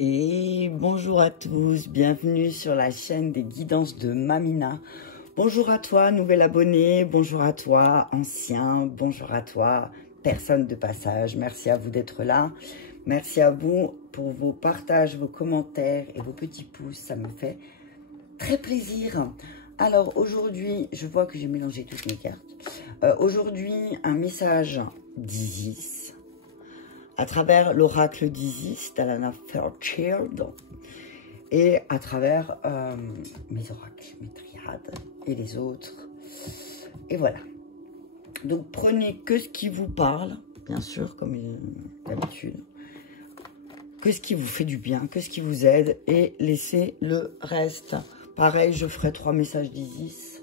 Et bonjour à tous, bienvenue sur la chaîne des guidances de Mamina. Bonjour à toi, nouvel abonné, bonjour à toi, ancien, bonjour à toi, personne de passage. Merci à vous d'être là. Merci à vous pour vos partages, vos commentaires et vos petits pouces, ça me fait très plaisir. Alors aujourd'hui, je vois que j'ai mélangé toutes mes cartes. Aujourd'hui, un message d'Isis. À travers l'oracle d'Isis, d'Alana Fairchild, et à travers mes oracles, mes triades et les autres. Et voilà. Donc prenez que ce qui vous parle, bien sûr, comme d'habitude, que ce qui vous fait du bien, que ce qui vous aide, et laissez le reste. Pareil, je ferai 3 messages d'Isis.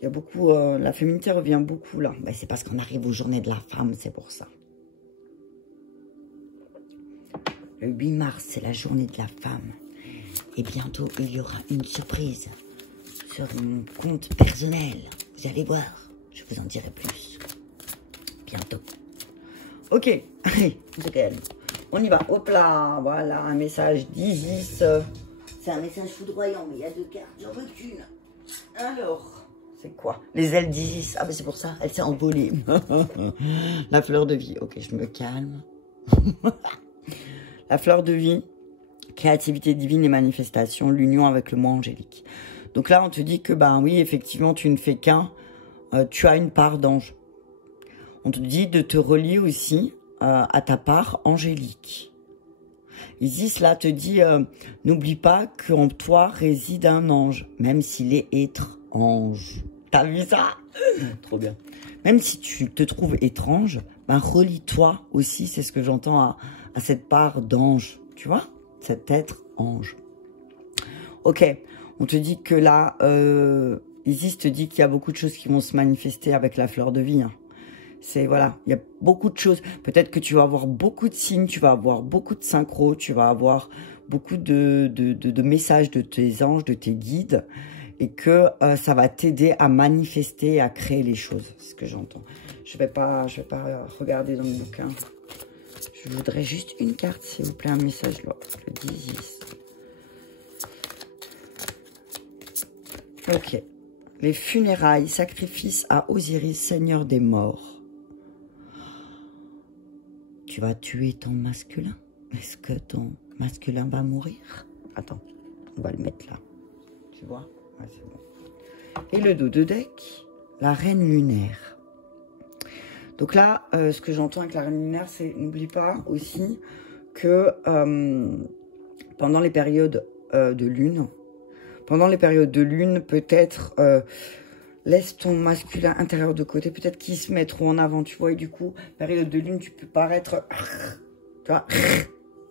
Il y a beaucoup, la féminité revient beaucoup là. Ben, c'est parce qu'on arrive aux journées de la femme, c'est pour ça. Le 8 mars, c'est la journée de la femme. Et bientôt, il y aura une surprise sur mon compte personnel. Vous allez voir, je vous en dirai plus. Bientôt. Ok, allez, on se calme. On y va. Hop là, voilà, un message d'Isis. C'est un message foudroyant, mais il y a 2 cartes, j'en veux qu'une. Alors, c'est quoi? Les ailes d'Isis. Ah, ben c'est pour ça, elle s'est envolée. La fleur de vie. Ok, je me calme. La fleur de vie, créativité divine et manifestation, l'union avec le moi angélique. Donc là, on te dit que, ben oui, effectivement, tu ne fais qu'un, tu as une part d'ange. On te dit de te relier aussi à ta part angélique. Isis, là, te dit, n'oublie pas qu'en toi réside un ange, même s'il est étrange. T'as vu ça? Trop bien. Même si tu te trouves étrange, ben relie-toi aussi, c'est ce que j'entends à cette part d'ange, tu vois, cet être ange. Ok, on te dit que là, Isis te dit qu'il y a beaucoup de choses qui vont se manifester avec la fleur de vie. Hein. C'est, voilà, il y a beaucoup de choses. Peut-être que tu vas avoir beaucoup de signes, tu vas avoir beaucoup de synchro, tu vas avoir beaucoup de messages de tes anges, de tes guides, et que ça va t'aider à manifester, à créer les choses. C'est ce que j'entends. Je vais pas regarder dans le bouquin. Je voudrais juste une carte, s'il vous plaît, un message là. Le d'Isis. Ok. Les funérailles, sacrifice à Osiris, seigneur des morts. Tu vas tuer ton masculin? Est-ce que ton masculin va mourir? Attends, on va le mettre là. Tu vois? Ouais, c'est bon. Et le dos de deck, la reine lunaire. Donc là, ce que j'entends avec la reine lunaire, c'est, n'oublie pas aussi que pendant les périodes de lune, peut-être laisse ton masculin intérieur de côté, peut-être qu'il se met trop en avant, tu vois, et du coup, période de lune, tu peux paraître, tu vois,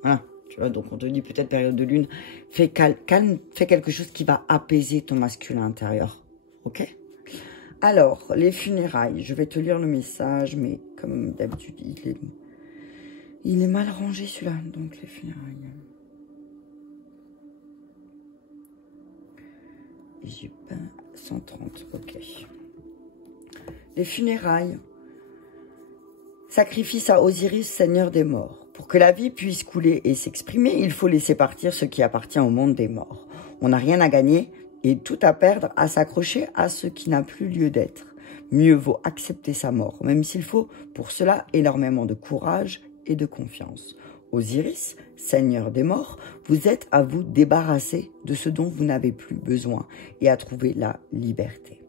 voilà, tu vois, donc on te dit peut-être période de lune, fais calme, fais quelque chose qui va apaiser ton masculin intérieur, ok? Alors, les funérailles, je vais te lire le message, mais comme d'habitude, il est mal rangé celui-là, donc les funérailles. J'ai pas 130, ok. Les funérailles, sacrifice à Osiris, seigneur des morts. Pour que la vie puisse couler et s'exprimer, il faut laisser partir ce qui appartient au monde des morts. On n'a rien à gagner et tout à perdre à s'accrocher à ce qui n'a plus lieu d'être. Mieux vaut accepter sa mort, même s'il faut pour cela énormément de courage et de confiance. Osiris, seigneur des morts, vous êtes à vous débarrasser de ce dont vous n'avez plus besoin et à trouver la liberté.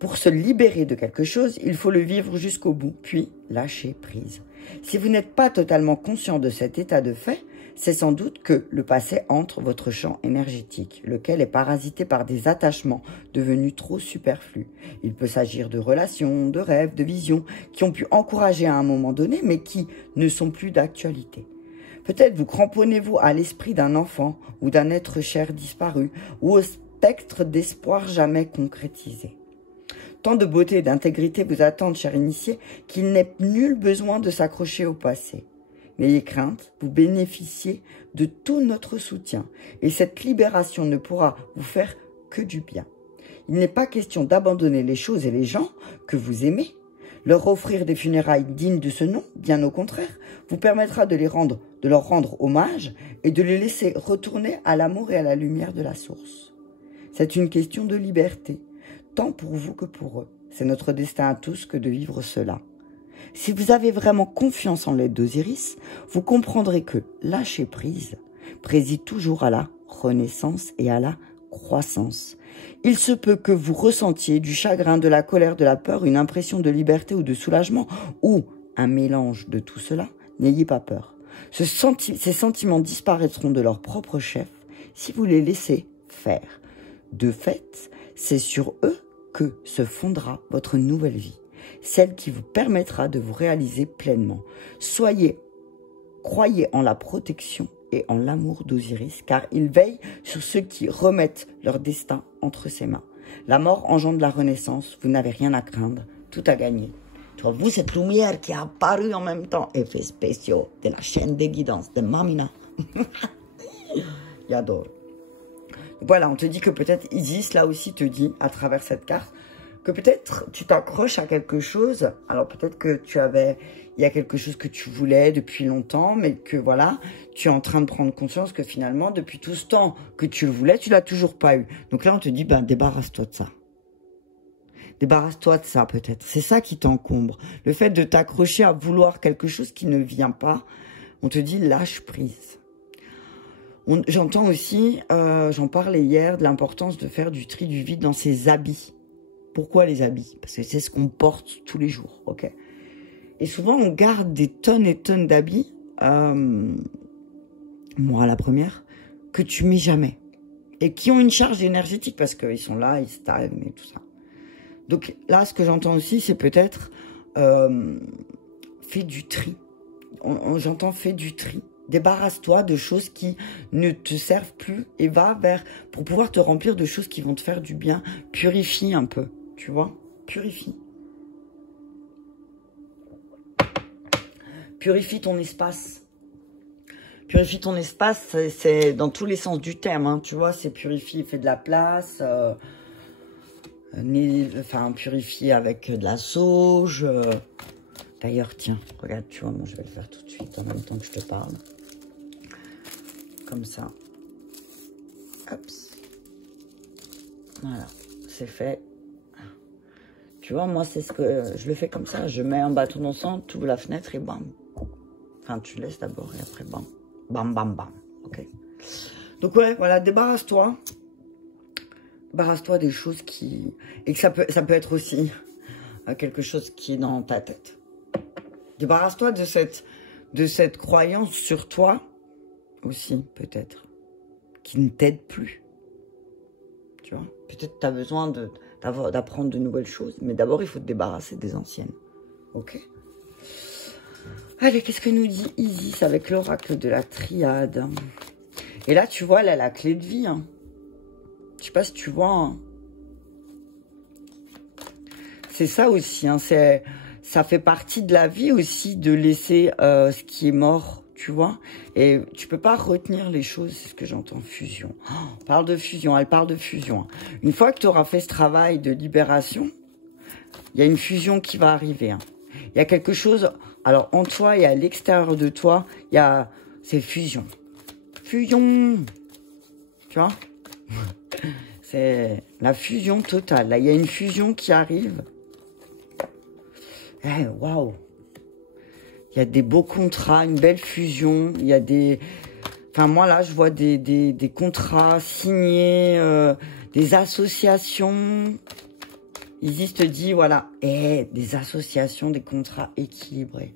Pour se libérer de quelque chose, il faut le vivre jusqu'au bout, puis lâcher prise. Si vous n'êtes pas totalement conscient de cet état de fait, c'est sans doute que le passé entre votre champ énergétique, lequel est parasité par des attachements devenus trop superflus. Il peut s'agir de relations, de rêves, de visions qui ont pu encourager à un moment donné, mais qui ne sont plus d'actualité. Peut-être vous cramponnez-vous à l'esprit d'un enfant ou d'un être cher disparu, ou au spectre d'espoir jamais concrétisé. Tant de beauté et d'intégrité vous attendent, cher initié, qu'il n'est nul besoin de s'accrocher au passé. N'ayez crainte, vous bénéficiez de tout notre soutien et cette libération ne pourra vous faire que du bien. Il n'est pas question d'abandonner les choses et les gens que vous aimez. Leur offrir des funérailles dignes de ce nom, bien au contraire, vous permettra de les rendre de leur rendre hommage et de les laisser retourner à l'amour et à la lumière de la source. C'est une question de liberté, tant pour vous que pour eux. C'est notre destin à tous que de vivre cela. Si vous avez vraiment confiance en l'aide d'Osiris, vous comprendrez que lâcher prise préside toujours à la renaissance et à la croissance. Il se peut que vous ressentiez du chagrin, de la colère, de la peur, une impression de liberté ou de soulagement, ou un mélange de tout cela. N'ayez pas peur. Ces sentiments disparaîtront de leur propre chef si vous les laissez faire. De fait, c'est sur eux que se fondera votre nouvelle vie, celle qui vous permettra de vous réaliser pleinement. Croyez en la protection et en l'amour d'Osiris, car il veille sur ceux qui remettent leur destin entre ses mains. La mort engendre la renaissance, vous n'avez rien à craindre, tout à gagner. Tu vois, vous, cette lumière qui a apparu en même temps, effets spéciaux de la chaîne des guidances de Mamina. J'adore. Voilà, on te dit que peut-être Isis, là aussi, te dit, à travers cette carte, que peut-être tu t'accroches à quelque chose. Alors peut-être que il y a quelque chose que tu voulais depuis longtemps, mais que voilà, tu es en train de prendre conscience que finalement, depuis tout ce temps que tu le voulais, tu l'as toujours pas eu. Donc là, on te dit, ben, débarrasse-toi de ça. Débarrasse-toi de ça, peut-être. C'est ça qui t'encombre. Le fait de t'accrocher à vouloir quelque chose qui ne vient pas, on te dit, lâche prise. J'entends aussi, j'en parlais hier, de l'importance de faire du tri du vide dans ses habits. Pourquoi les habits? Parce que c'est ce qu'on porte tous les jours, ok? Et souvent, on garde des tonnes et tonnes d'habits, moi la première, que tu mets jamais. Et qui ont une charge énergétique parce qu'ils sont là, ils stagnent et tout ça. Donc là, ce que j'entends aussi, c'est peut-être fais du tri. J'entends fais du tri. Débarrasse-toi de choses qui ne te servent plus et va vers, pour pouvoir te remplir de choses qui vont te faire du bien. Purifie un peu, tu vois, purifie. Purifie ton espace. Purifie ton espace, c'est dans tous les sens du terme, hein, tu vois, c'est purifie, fais de la place, purifie avec de la sauge. D'ailleurs, tiens, regarde, tu vois, moi je vais le faire tout de suite en même temps que je te parle. Comme ça. Hop. Voilà, c'est fait. Tu vois, moi, c'est ce que je le fais comme ça. Je mets un bâton d'encens, tu ouvres la fenêtre et bam. Enfin, tu laisses d'abord et après bam. Bam, bam, bam. Ok. Donc, ouais, voilà, débarrasse-toi. Débarrasse-toi des choses qui... Et que ça peut être aussi quelque chose qui est dans ta tête. Débarrasse-toi de cette croyance sur toi aussi, peut-être, qui ne t'aide plus. Tu vois, peut-être tu as besoin d'apprendre de nouvelles choses, mais d'abord, il faut te débarrasser des anciennes. Ok? Allez, qu'est-ce que nous dit Isis avec l'oracle de la triade? Et là, tu vois, elle a la clé de vie. Hein. Je sais pas si tu vois. Hein. C'est ça aussi, hein, ça fait partie de la vie aussi de laisser ce qui est mort, tu vois. Et tu peux pas retenir les choses, c'est ce que j'entends, fusion. Oh, elle parle de fusion. Une fois que tu auras fait ce travail de libération, il y a une fusion qui va arriver. Hein. Il y a quelque chose, alors en toi et à l'extérieur de toi, c'est fusion. Fusion, tu vois. C'est la fusion totale. Là, il y a une fusion qui arrive. Eh, waouh! Il y a des beaux contrats, une belle fusion. Il y a des... Enfin, moi, là, je vois des contrats signés, des associations. Isis te dit, voilà, des associations, des contrats équilibrés.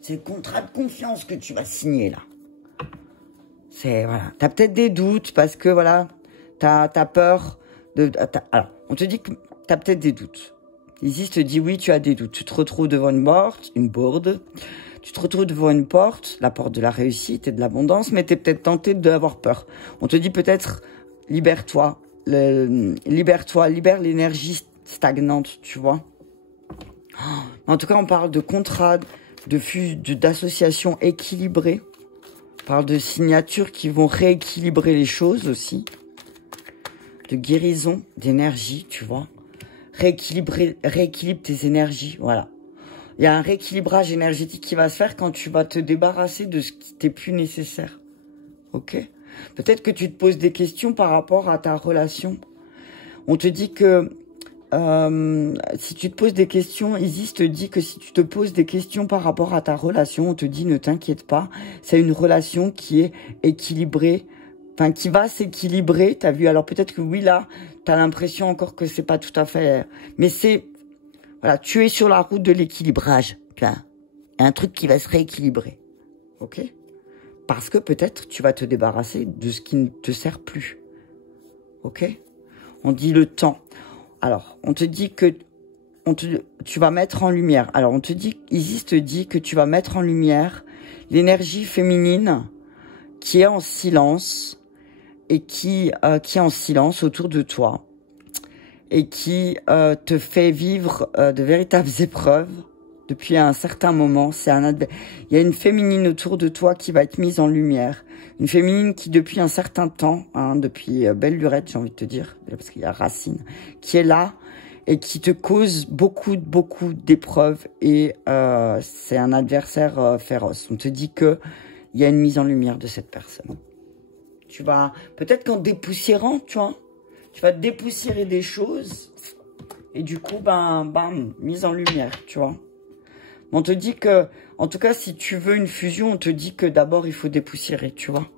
C'est le contrat de confiance que tu vas signer, là. C'est, voilà. T'as peut-être des doutes parce que, voilà, t'as peur de... Alors, on te dit que t'as peut-être des doutes. Isis te dit, oui, tu as des doutes. Tu te retrouves devant une bourde. Tu te retrouves devant une porte, la porte de la réussite et de l'abondance, mais tu es peut-être tenté d'avoir peur. On te dit peut-être, libère-toi, libère l'énergie stagnante, tu vois. En tout cas, on parle de contrats, d'associations équilibrées. On parle de signatures qui vont rééquilibrer les choses aussi. De guérison, d'énergie, tu vois. Rééquilibre tes énergies, voilà. il y a un rééquilibrage énergétique qui va se faire quand tu vas te débarrasser de ce qui t'est plus nécessaire. Ok? Peut-être que tu te poses des questions par rapport à ta relation. On te dit que si tu te poses des questions, Isis te dit que si tu te poses des questions par rapport à ta relation, on te dit ne t'inquiète pas, c'est une relation qui est équilibrée, enfin qui va s'équilibrer, t'as vu? Alors peut-être que oui, là, t'as l'impression encore que c'est pas tout à fait... Mais c'est... Voilà, tu es sur la route de l'équilibrage, tu vois. Il y a un truc qui va se rééquilibrer, ok? Parce que peut-être tu vas te débarrasser de ce qui ne te sert plus, ok? On dit le temps. Alors, on te dit que tu vas mettre en lumière. Alors, on te dit, Isis te dit que tu vas mettre en lumière l'énergie féminine qui est en silence et qui est en silence autour de toi et qui te fait vivre de véritables épreuves depuis un certain moment. Il y a une féminine autour de toi qui va être mise en lumière. Une féminine qui, depuis un certain temps, depuis belle lurette, j'ai envie de te dire, parce qu'il y a Racine, qui est là et qui te cause beaucoup d'épreuves. Et c'est un adversaire féroce. On te dit que il y a une mise en lumière de cette personne. Tu vas, peut-être qu'en dépoussiérant, tu vois, tu vas dépoussiérer des choses. Et du coup, bam, mise en lumière, tu vois. On te dit que, en tout cas, si tu veux une fusion, on te dit que d'abord, il faut dépoussiérer, tu vois.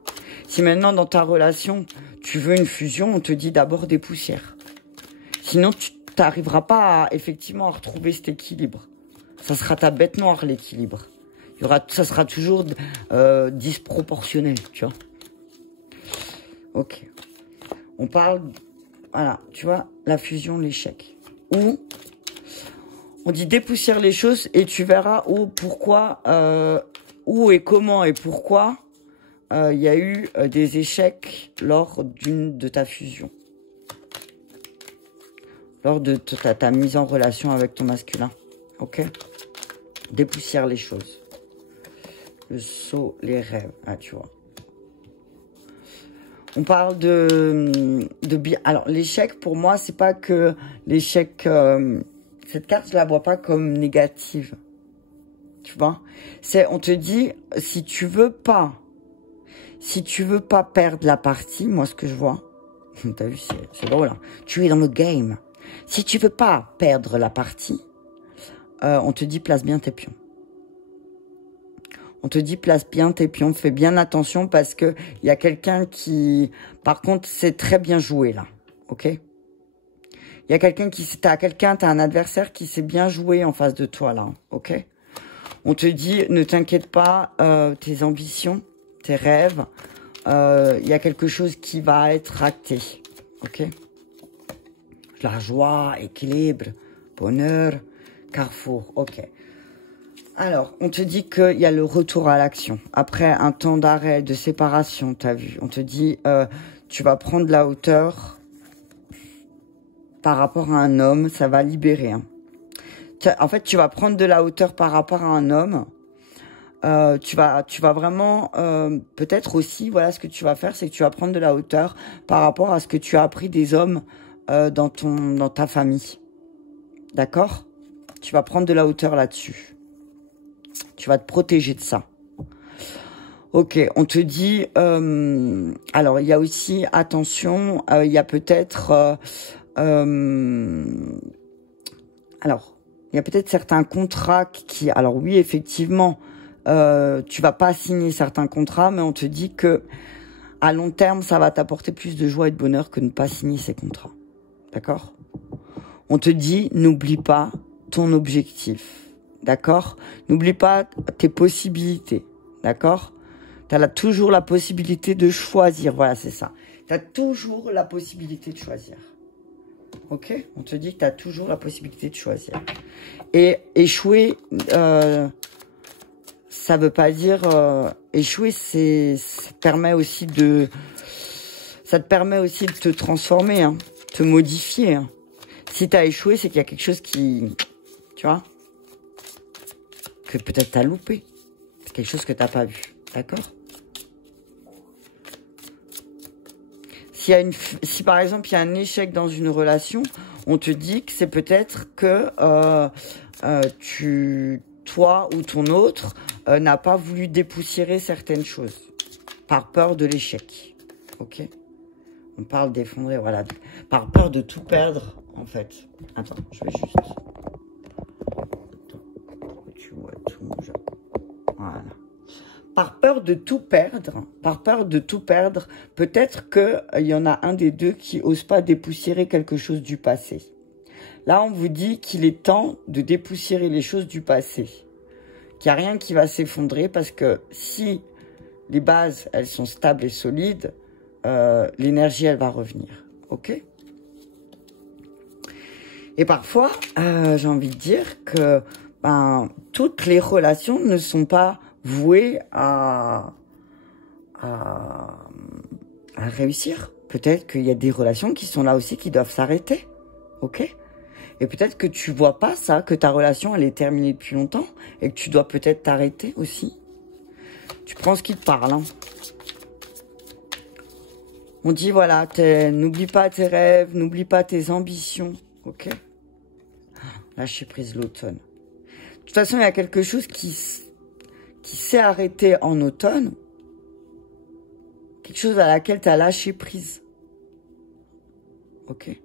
Si maintenant, dans ta relation, tu veux une fusion, on te dit d'abord dépoussière. Sinon, tu n'arriveras pas effectivement à retrouver cet équilibre. Ça sera ta bête noire, l'équilibre. Ça sera toujours disproportionnel, tu vois. Ok. On parle, voilà, tu vois, la fusion, l'échec. Ou... On dit dépoussière les choses et tu verras où, pourquoi, où et comment et pourquoi il y a eu des échecs lors de ta fusion. Lors de ta mise en relation avec ton masculin. Ok? Dépoussière les choses. Le sceau, les rêves. Ah, tu vois. On parle alors, l'échec, pour moi, c'est pas que l'échec... cette carte, je la vois pas comme négative. Tu vois? On te dit, si tu veux pas perdre la partie, moi, ce que je vois, t'as vu, c'est drôle, hein. Tu es dans le game. Si tu veux pas perdre la partie, on te dit, place bien tes pions. On te dit, place bien tes pions, fais bien attention parce que il y a quelqu'un qui, par contre, c'est très bien joué, là. Ok? Il y a quelqu'un t'as un adversaire qui s'est bien joué en face de toi, là. Ok? On te dit, ne t'inquiète pas, tes ambitions, tes rêves, il y a quelque chose qui va être acté. Ok? La joie, équilibre, bonheur, carrefour. Ok. Alors, on te dit qu'il y a le retour à l'action. Après un temps d'arrêt, de séparation, t'as vu. On te dit, tu vas prendre la hauteur par rapport à un homme, ça va libérer. Hein. En fait, tu vas prendre de la hauteur par rapport à un homme. Tu vas vraiment, peut-être aussi, voilà, ce que tu vas faire, c'est que tu vas prendre de la hauteur par rapport à ce que tu as appris des hommes dans ta famille. D'accord? Tu vas prendre de la hauteur là-dessus. Tu vas te protéger de ça. Ok, on te dit... alors, il y a aussi, attention, il y a peut-être... alors, il y a peut-être certains contrats qui... Alors oui, effectivement, tu vas pas signer certains contrats, mais on te dit que à long terme, ça va t'apporter plus de joie et de bonheur que ne pas signer ces contrats. D'accord? On te dit, n'oublie pas ton objectif. D'accord? N'oublie pas tes possibilités. D'accord? Tu as toujours la possibilité de choisir. Voilà, c'est ça. Tu as toujours la possibilité de choisir. Ok? On te dit que tu as toujours la possibilité de choisir. Et échouer, ça veut pas dire... échouer, ça te permet aussi de te transformer, hein, te modifier. Hein. Si tu as échoué, c'est qu'il y a quelque chose qui... Tu vois? Que peut-être t'as loupé. C'est quelque chose que t'as pas vu. D'accord? Si par exemple il y a un échec dans une relation, on te dit que c'est peut-être que toi ou ton autre n'a pas voulu dépoussiérer certaines choses par peur de l'échec. Ok? On parle d'effondrer, voilà. Par peur de tout perdre, en fait. Attends, je vais juste... Attends, tu vois tout, voilà. Par peur de tout perdre, peut-être qu'il y en a un des deux qui n'ose pas dépoussiérer quelque chose du passé. Là, on vous dit qu'il est temps de dépoussiérer les choses du passé. Qu'il n'y a rien qui va s'effondrer parce que si les bases, elles sont stables et solides, l'énergie, elle va revenir. Ok? Et parfois, j'ai envie de dire que toutes les relations ne sont pas vouées à réussir. Peut-être qu'il y a des relations qui sont là aussi qui doivent s'arrêter. Ok? Et peut-être que tu vois pas ça, que ta relation, elle est terminée depuis longtemps et que tu dois peut-être t'arrêter aussi. Tu prends ce qui te parle, hein. On dit, voilà, n'oublie pas tes rêves, n'oublie pas tes ambitions, ok? Lâcher prise l'automne. De toute façon, il y a quelque chose qui s'est arrêté en automne. Quelque chose à laquelle tu as lâché prise. Ok?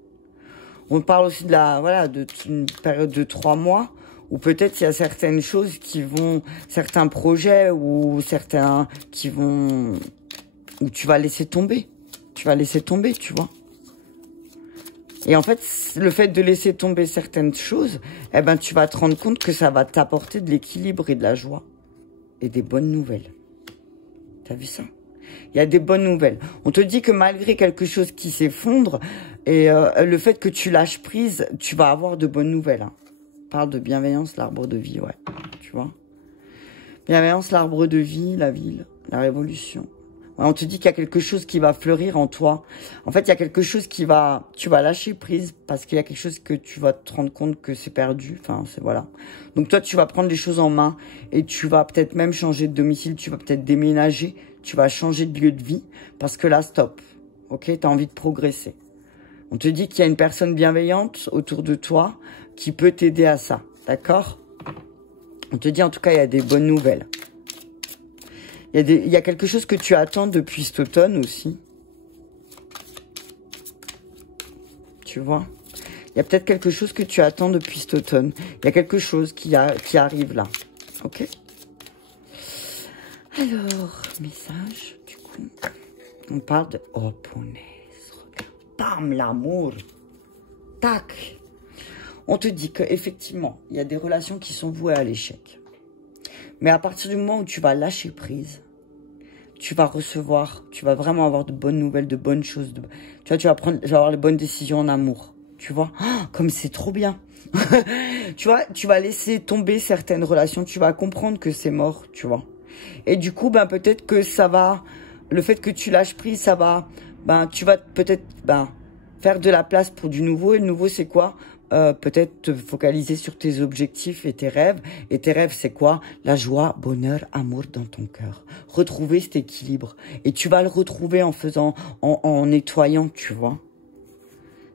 On parle aussi de d'une période de 3 mois où peut-être il y a certaines choses qui vont, certains projets ou certains qui vont, où tu vas laisser tomber. Tu vas laisser tomber, tu vois. Et en fait, le fait de laisser tomber certaines choses, eh ben, tu vas te rendre compte que ça va t'apporter de l'équilibre et de la joie. Et des bonnes nouvelles. T'as vu ça? Il y a des bonnes nouvelles. On te dit que malgré quelque chose qui s'effondre, et le fait que tu lâches prise, tu vas avoir de bonnes nouvelles. Hein. On parle de bienveillance, l'arbre de vie, ouais. Tu vois? Bienveillance, l'arbre de vie, la ville, la révolution. Ouais, on te dit qu'il y a quelque chose qui va fleurir en toi. En fait, il y a quelque chose tu vas lâcher prise parce qu'il y a quelque chose que tu vas te rendre compte que c'est perdu. Enfin, voilà. Donc toi, tu vas prendre les choses en main et tu vas peut-être même changer de domicile, tu vas peut-être déménager, tu vas changer de lieu de vie parce que là, stop. Ok, t'as envie de progresser. On te dit qu'il y a une personne bienveillante autour de toi qui peut t'aider à ça. D'accord? On te dit en tout cas, il y a des bonnes nouvelles. Il y a quelque chose que tu attends depuis cet automne aussi. Tu vois? Il y a peut-être quelque chose que tu attends depuis cet automne. Il y a quelque chose qui arrive là. Ok? Alors, message, du coup. On parle de... Oh, punaise. Regarde. Bam, l'amour. Tac. On te dit qu'effectivement, il y a des relations qui sont vouées à l'échec. Mais à partir du moment où tu vas lâcher prise, tu vas recevoir, tu vas vraiment avoir de bonnes nouvelles, de bonnes choses. Tu vois, tu vas avoir les bonnes décisions en amour. Tu vois, comme c'est trop bien. Tu vois, tu vas laisser tomber certaines relations. Tu vas comprendre que c'est mort, tu vois. Et du coup, peut-être que ça va, le fait que tu lâches prise, ça va, tu vas peut-être, faire de la place pour du nouveau. Et le nouveau, c'est quoi? Peut-être te focaliser sur tes objectifs et tes rêves. Et tes rêves, c'est quoi? La joie, bonheur, amour dans ton cœur. Retrouver cet équilibre. Et tu vas le retrouver en faisant, en nettoyant, tu vois.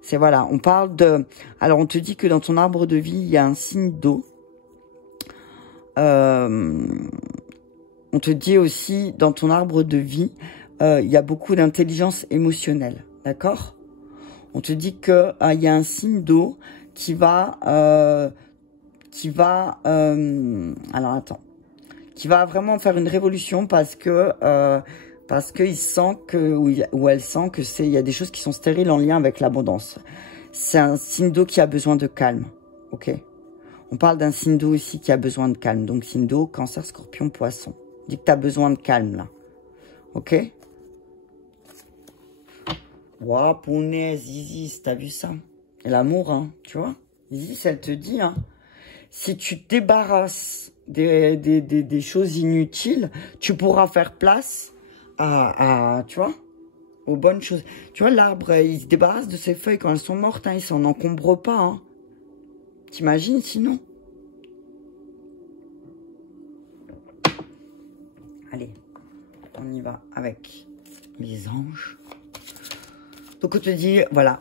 C'est voilà, on parle de... Alors, on te dit que dans ton arbre de vie, il y a un signe d'eau. On te dit aussi, dans ton arbre de vie, il y a beaucoup d'intelligence émotionnelle. D'accord? On te dit que il y a un signe d'eau qui va vraiment faire une révolution parce que il sent que ou elle sent que il y a des choses qui sont stériles en lien avec l'abondance. C'est un signe d'eau qui a besoin de calme. Ok. On parle d'un signe d'eau aussi qui a besoin de calme. Donc signe d'eau, Cancer, Scorpion, Poisson. Dis que tu as besoin de calme là. Ok. Waouh, punaise, Isis, t'as vu ça? Et l'amour, hein, tu vois? Isis, elle te dit, hein, si tu te débarrasses des choses inutiles, tu pourras faire place tu vois, aux bonnes choses. Tu vois, l'arbre, il se débarrasse de ses feuilles quand elles sont mortes, hein, il s'en encombre pas, hein. T'imagines sinon? Allez, on y va avec les anges. Donc on te dit, voilà,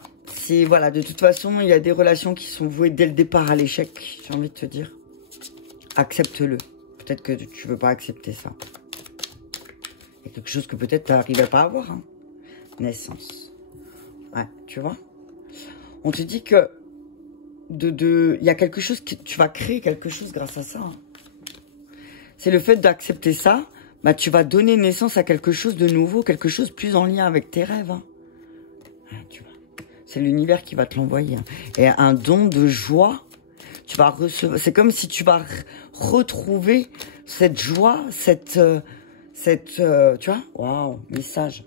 C'est, voilà, de toute façon, il y a des relations qui sont vouées dès le départ à l'échec, j'ai envie de te dire. Accepte-le. Peut-être que tu veux pas accepter ça. Il y a quelque chose que peut-être tu n'arrivais pas à avoir. Hein. Naissance. Ouais, tu vois. On te dit que il y a quelque chose que tu vas créer quelque chose grâce à ça. Hein. C'est le fait d'accepter ça, bah tu vas donner naissance à quelque chose de nouveau, quelque chose plus en lien avec tes rêves. Hein. Ouais, tu vois. C'est l'univers qui va te l'envoyer. Hein. Et un don de joie, tu vas recevoir. C'est comme si tu vas retrouver cette joie, tu vois, waouh, message.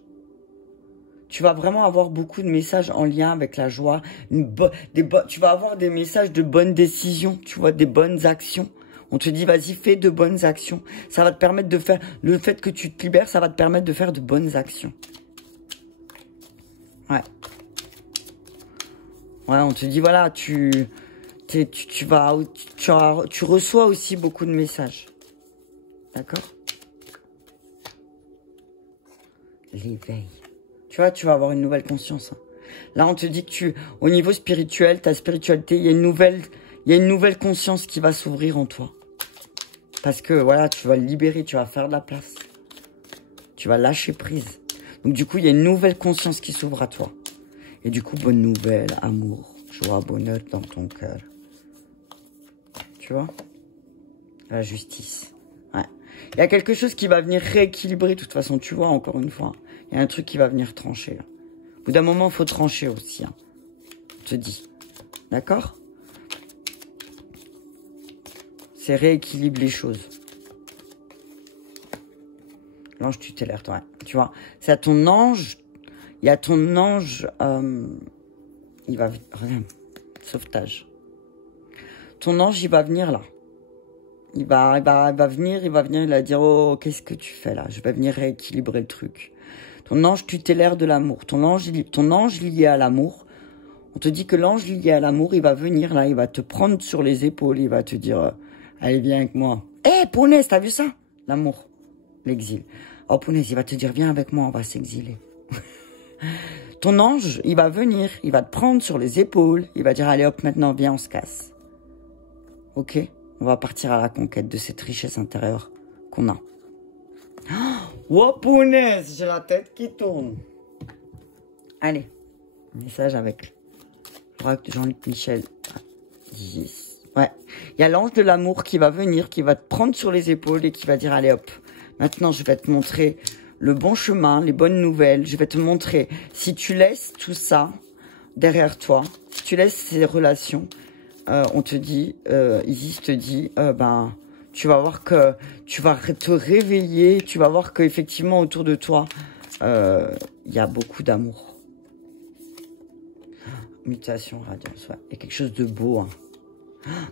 Tu vas vraiment avoir beaucoup de messages en lien avec la joie. Tu vas avoir des messages de bonnes décisions, tu vois, des bonnes actions. On te dit, vas-y, fais de bonnes actions. Ça va te permettre de faire, le fait que tu te libères, ça va te permettre de faire de bonnes actions. Ouais. Ouais, on te dit, voilà, tu reçois aussi beaucoup de messages. D'accord? L'éveil. Tu vois, tu vas avoir une nouvelle conscience. Hein. Là, on te dit que au niveau spirituel, ta spiritualité, il y a une nouvelle conscience qui va s'ouvrir en toi. Parce que, voilà, tu vas le libérer, tu vas faire de la place. Tu vas lâcher prise. Donc, du coup, il y a une nouvelle conscience qui s'ouvre à toi. Et du coup, bonne nouvelle, amour, joie, bonheur dans ton cœur. Tu vois? La justice. Ouais. Il y a quelque chose qui va venir rééquilibrer, de toute façon, tu vois, encore une fois. Il y a un truc qui va venir trancher. Là. Au bout d'un moment, il faut trancher aussi. Hein. Je te dis. D'accord? C'est rééquilibre les choses. L'ange tutélaire, toi. Tu vois? C'est à ton ange. Il y a ton ange. Il va... Regarde. Sauvetage. Ton ange, il va venir là. Il va venir, il va dire, oh, qu'est-ce que tu fais là? Je vais venir rééquilibrer le truc. Ton ange tutélaire de l'amour, ton ange lié à l'amour. On te dit que l'ange lié à l'amour, il va venir là, il va te prendre sur les épaules, il va te dire, allez, viens avec moi. Hé, punaise, t'as vu ça? L'amour, l'exil. Oh, punaise, il va te dire, viens avec moi, on va s'exiler. Ton ange, il va venir, il va te prendre sur les épaules, il va dire, allez hop, maintenant, viens, on se casse. Ok? On va partir à la conquête de cette richesse intérieure qu'on a. Oh, punaise, j'ai la tête qui tourne. Allez, message avec Jean-Luc Michel. 10. Ouais, il y a l'ange de l'amour qui va venir, qui va te prendre sur les épaules et qui va dire, allez hop, maintenant je vais te montrer le bon chemin, les bonnes nouvelles. Je vais te montrer, si tu laisses tout ça derrière toi, si tu laisses ces relations, on te dit, Isis te dit, tu vas voir que tu vas te réveiller, tu vas voir qu'effectivement autour de toi, il y a beaucoup d'amour. Mutation, radiance, ouais. Il y a quelque chose de beau. Hein.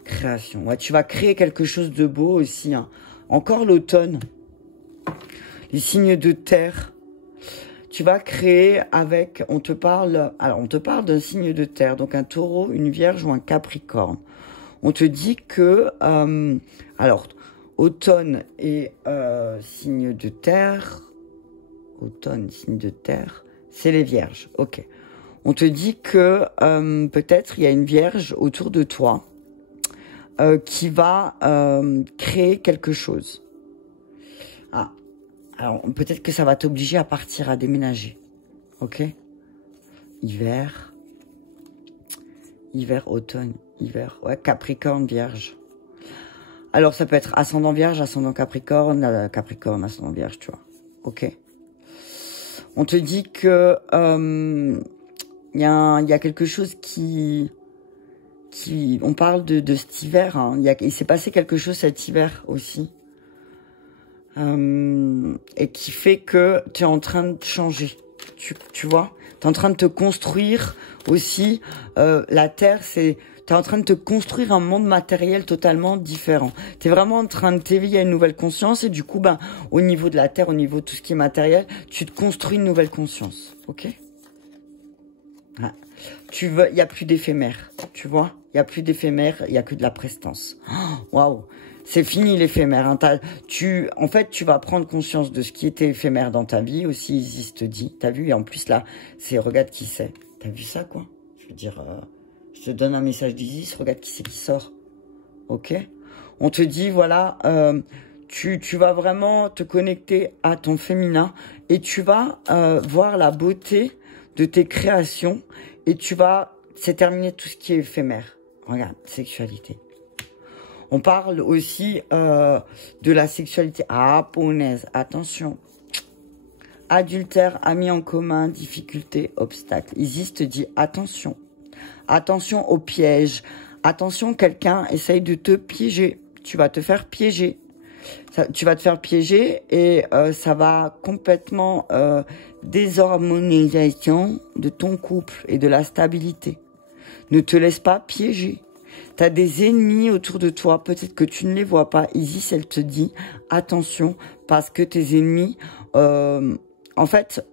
Création, ouais, tu vas créer quelque chose de beau aussi. Hein. Encore l'automne. Les signes de terre. Tu vas créer avec, on te parle d'un signe de terre, donc un taureau, une vierge ou un capricorne. On te dit que, automne et signe de terre, c'est les vierges, ok. On te dit que peut-être il y a une vierge autour de toi qui va créer quelque chose. Ah. Alors, peut-être que ça va t'obliger à partir, à déménager. Ok? Hiver, automne, hiver. Ouais, Capricorne, Vierge. Alors, ça peut être ascendant Vierge, ascendant Capricorne, Capricorne, ascendant Vierge, tu vois. Ok? On te dit que il y a quelque chose qui on parle de cet hiver. Hein. Il s'est passé quelque chose cet hiver aussi. Et qui fait que tu es en train de changer, tu vois, tu es en train de te construire aussi, la terre, tu es en train de te construire un monde matériel totalement différent, tu es vraiment en train de t'éveiller à une nouvelle conscience et du coup, au niveau de la terre, au niveau de tout ce qui est matériel, tu te construis une nouvelle conscience, ok? Ouais. Il y a plus d'éphémère, tu vois, il y a plus d'éphémère, il y a que de la prestance. Waouh! C'est fini l'éphémère. Hein. En fait, tu vas prendre conscience de ce qui était éphémère dans ta vie aussi. Isis te dit. T'as vu? Et en plus, là, regarde qui c'est. T'as vu ça, quoi? Je veux dire, je te donne un message d'Isis, regarde qui c'est qui sort. Ok? On te dit, voilà, tu vas vraiment te connecter à ton féminin et tu vas voir la beauté de tes créations et c'est terminer tout ce qui est éphémère. Regarde, sexualité. On parle aussi de la sexualité japonaise. Attention. Adultère, amis en commun, difficultés, obstacles. Isis te dit attention. Attention aux pièges. Attention, quelqu'un essaye de te piéger. Tu vas te faire piéger. Tu vas te faire piéger et ça va complètement désharmonisation de ton couple et de la stabilité. Ne te laisse pas piéger. Tu as des ennemis autour de toi, peut-être que tu ne les vois pas. Isis, elle te dit attention parce que tes ennemis, en fait,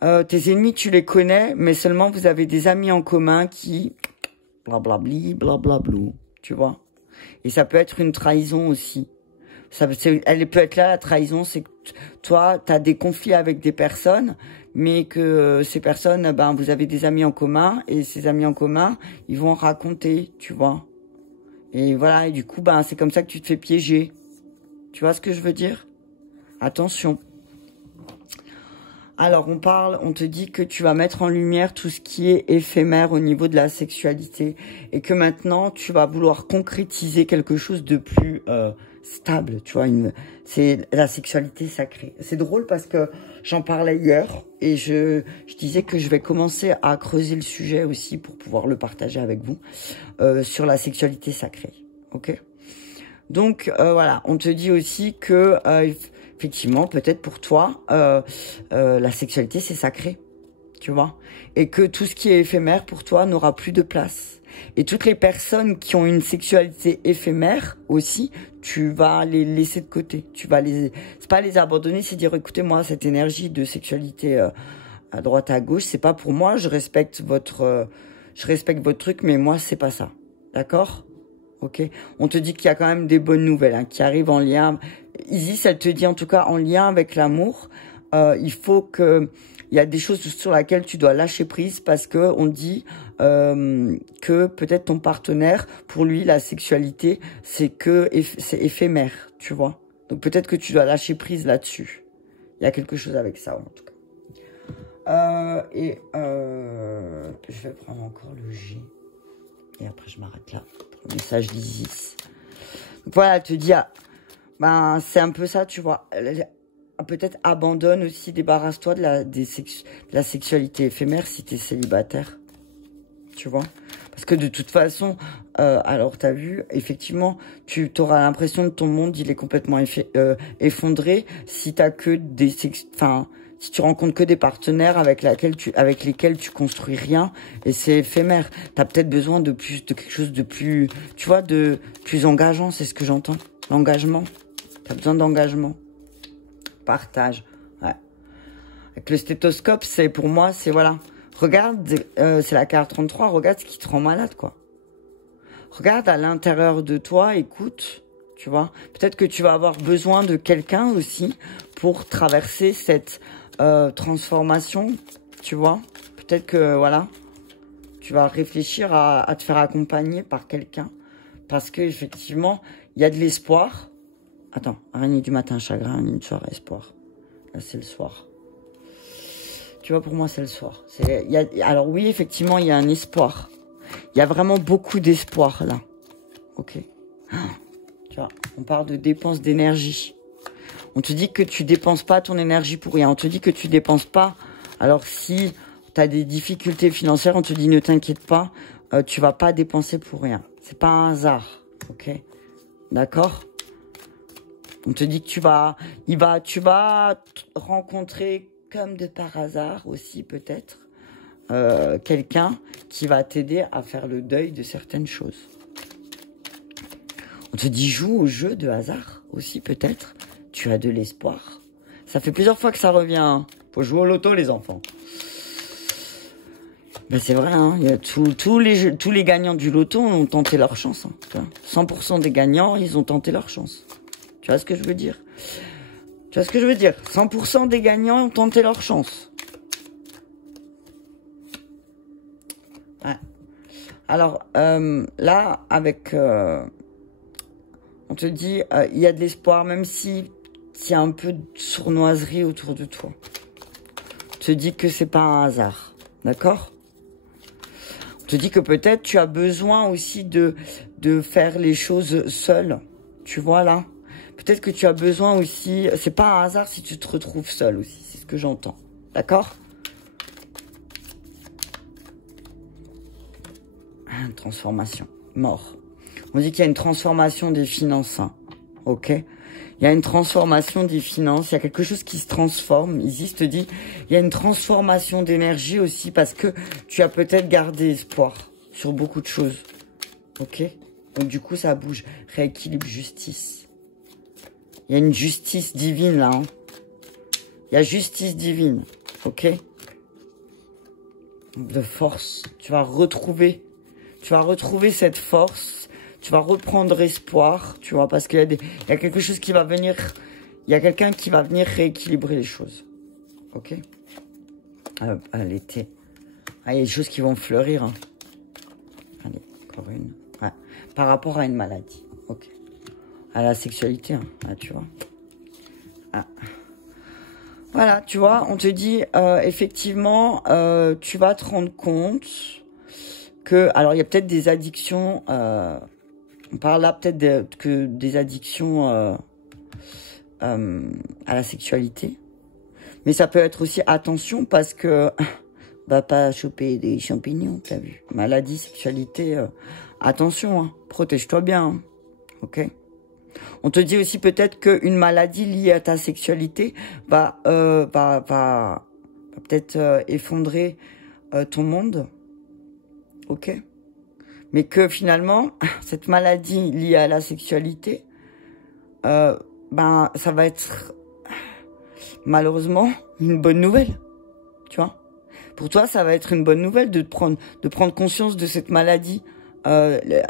tes ennemis, tu les connais, mais seulement vous avez des amis en commun qui blablabli, blablablou, tu vois. Et ça peut être une trahison aussi. Elle peut être là, la trahison, c'est que toi, tu as des conflits avec des personnes, mais que ces personnes, ben, vous avez des amis en commun, et ces amis en commun, ils vont raconter, tu vois. Et voilà, et du coup, ben, c'est comme ça que tu te fais piéger. Tu vois ce que je veux dire? Attention. Alors, on te dit que tu vas mettre en lumière tout ce qui est éphémère au niveau de la sexualité et que maintenant, tu vas vouloir concrétiser quelque chose de plus stable, tu vois. C'est la sexualité sacrée. C'est drôle parce que j'en parlais hier et je disais que je vais commencer à creuser le sujet aussi pour pouvoir le partager avec vous sur la sexualité sacrée, ok? Donc, voilà, on te dit aussi que... effectivement, peut-être pour toi, la sexualité, c'est sacré, tu vois. Et que tout ce qui est éphémère, pour toi, n'aura plus de place. Et toutes les personnes qui ont une sexualité éphémère aussi, tu vas les laisser de côté. C'est pas les abandonner, c'est dire, écoutez, moi, cette énergie de sexualité à droite, à gauche, c'est pas pour moi, je respecte votre truc, mais moi, c'est pas ça. D'accord? Ok? On te dit qu'il y a quand même des bonnes nouvelles, hein, qui arrivent en lien... Isis, elle te dit en tout cas en lien avec l'amour, il y a des choses sur lesquelles tu dois lâcher prise parce que on dit que peut-être ton partenaire, pour lui, la sexualité, c'est éphémère, tu vois. Donc peut-être que tu dois lâcher prise là-dessus. Il y a quelque chose avec ça, en tout cas. Je vais prendre encore le G. Et après, je m'arrête là pour le message d'Isis. Voilà, elle te dit... Ben, c'est un peu ça, tu vois. Peut-être abandonne aussi, débarrasse-toi de la sexualité éphémère si t'es célibataire. Tu vois. Parce que de toute façon, alors t'as vu, effectivement, tu auras l'impression que ton monde, il est complètement effondré si t'as que si tu rencontres que des partenaires avec lesquels tu construis rien et c'est éphémère. T'as peut-être besoin de quelque chose de plus, tu vois, de plus engageant, c'est ce que j'entends. L'engagement. T'as besoin d'engagement. Partage. Ouais. Avec le stéthoscope, pour moi, voilà. Regarde, c'est la carte 33, regarde ce qui te rend malade, quoi. Regarde à l'intérieur de toi, écoute, tu vois. Peut-être que tu vas avoir besoin de quelqu'un aussi pour traverser cette transformation, tu vois. Peut-être que, voilà, tu vas réfléchir à te faire accompagner par quelqu'un. Parce que effectivement, il y a de l'espoir. Attends, araignée du matin, chagrin, une soirée, espoir. Là, c'est le soir. Tu vois, pour moi, c'est le soir. Alors oui, effectivement, il y a un espoir. Il y a vraiment beaucoup d'espoir, là. Ok. Tu vois, on parle de dépenses d'énergie. On te dit que tu dépenses pas ton énergie pour rien. On te dit que tu dépenses pas. Alors si tu as des difficultés financières, on te dit ne t'inquiète pas, tu vas pas dépenser pour rien. C'est pas un hasard. Ok. D'accord? On te dit que tu vas rencontrer comme de par hasard aussi peut-être quelqu'un qui va t'aider à faire le deuil de certaines choses. On te dit joue au jeu de hasard aussi peut-être. Tu as de l'espoir. Ça fait plusieurs fois que ça revient. Hein. Faut jouer au loto les enfants. Ben c'est vrai, hein, il y a tous les gagnants du loto ont tenté leur chance. Hein, 100% des gagnants, ils ont tenté leur chance. Tu vois ce que je veux dire? 100% des gagnants ont tenté leur chance. Ouais. Alors, là, avec... on te dit, il y a de l'espoir, même si il y a un peu de sournoiserie autour de toi. On te dit que c'est pas un hasard. D'accord? On te dit que peut-être tu as besoin aussi de faire les choses seul. Tu vois, là? Peut-être que tu as besoin aussi... C'est pas un hasard si tu te retrouves seul aussi. C'est ce que j'entends. D'accord? Transformation. Mort. On dit qu'il y a une transformation des finances. Hein. Ok? Il y a une transformation des finances. Il y a quelque chose qui se transforme. Isis te dit, il y a une transformation d'énergie aussi parce que tu as peut-être gardé espoir sur beaucoup de choses. Ok? Donc du coup, ça bouge. Rééquilibre, justice. Il y a une justice divine là. Hein. Il y a justice divine. Ok? De force. Tu vas retrouver cette force. Tu vas reprendre espoir. Tu vois, parce qu'il y a quelque chose qui va venir. Il y a quelqu'un qui va venir rééquilibrer les choses. Ok? L'été. Ah, il y a des choses qui vont fleurir. Hein. Allez, encore une. Ouais. Par rapport à une maladie. Ok. À la sexualité. Hein. Ah, tu vois. Ah. Voilà, tu vois, on te dit, effectivement, tu vas te rendre compte que, alors il y a peut-être des addictions, on parle là peut-être que des addictions à la sexualité, mais ça peut être aussi attention parce que, va pas choper des champignons, t'as vu, maladie, sexualité, attention, hein, protège-toi bien, hein, ok? On te dit aussi peut-être qu'une maladie liée à ta sexualité va peut-être effondrer ton monde. Ok? Mais que finalement, cette maladie liée à la sexualité, ça va être malheureusement une bonne nouvelle. Tu vois? Pour toi, ça va être une bonne nouvelle de prendre conscience de cette maladie liée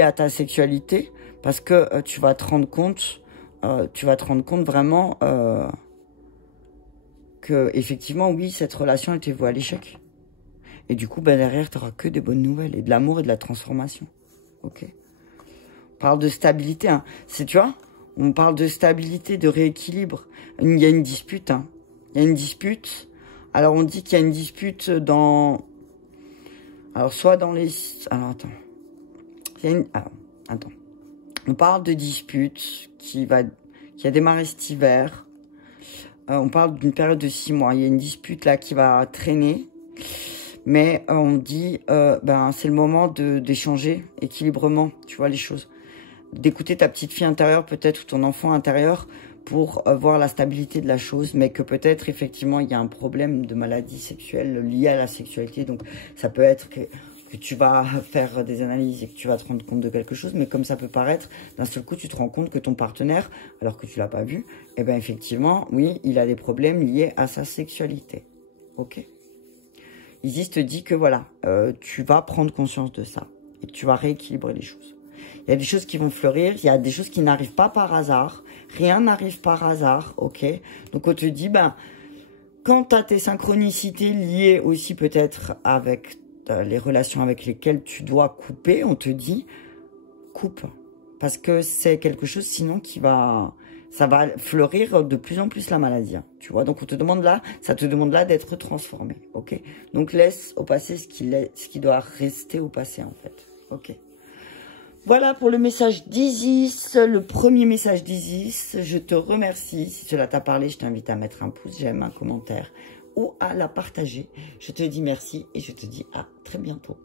à ta sexualité. Parce que tu vas te rendre compte vraiment que effectivement, oui, cette relation était vouée à l'échec. Et du coup, derrière, tu n'auras que des bonnes nouvelles et de l'amour et de la transformation. Ok. On parle de stabilité. Hein. Tu vois, on parle de stabilité, de rééquilibre. Il y a une dispute. Hein. Il y a une dispute. Alors, on dit qu'il y a une dispute dans... Alors, soit dans les... Alors, attends. Attends. On parle de dispute qui a démarré cet hiver. On parle d'une période de 6 mois. Il y a une dispute là qui va traîner. Mais on dit, c'est le moment d'échanger équilibrement, tu vois, les choses. D'écouter ta petite fille intérieure peut-être ou ton enfant intérieur pour voir la stabilité de la chose. Mais que peut-être effectivement il y a un problème de maladie sexuelle lié à la sexualité. Donc ça peut être que tu vas faire des analyses et que tu vas te rendre compte de quelque chose, mais comme ça peut paraître, d'un seul coup, tu te rends compte que ton partenaire, alors que tu l'as pas vu, eh bien, effectivement, oui, il a des problèmes liés à sa sexualité. Ok? Isis te dit que voilà, tu vas prendre conscience de ça et que tu vas rééquilibrer les choses. Il y a des choses qui vont fleurir, il y a des choses qui n'arrivent pas par hasard, rien n'arrive par hasard, ok? Donc, on te dit, quand tu as tes synchronicités liées aussi peut-être avec les relations avec lesquelles tu dois couper, on te dit coupe parce que c'est quelque chose sinon ça va fleurir de plus en plus la maladie, hein, tu vois. Donc on te demande là, ça te demande là d'être transformé, ok. Donc laisse au passé ce qui doit rester au passé en fait, ok. Voilà pour le message d'Isis, le premier message d'Isis. Je te remercie. Si cela t'a parlé, je t'invite à mettre un pouce j'aime, un commentaire ou à la partager. Je te dis merci et je te dis à très bientôt.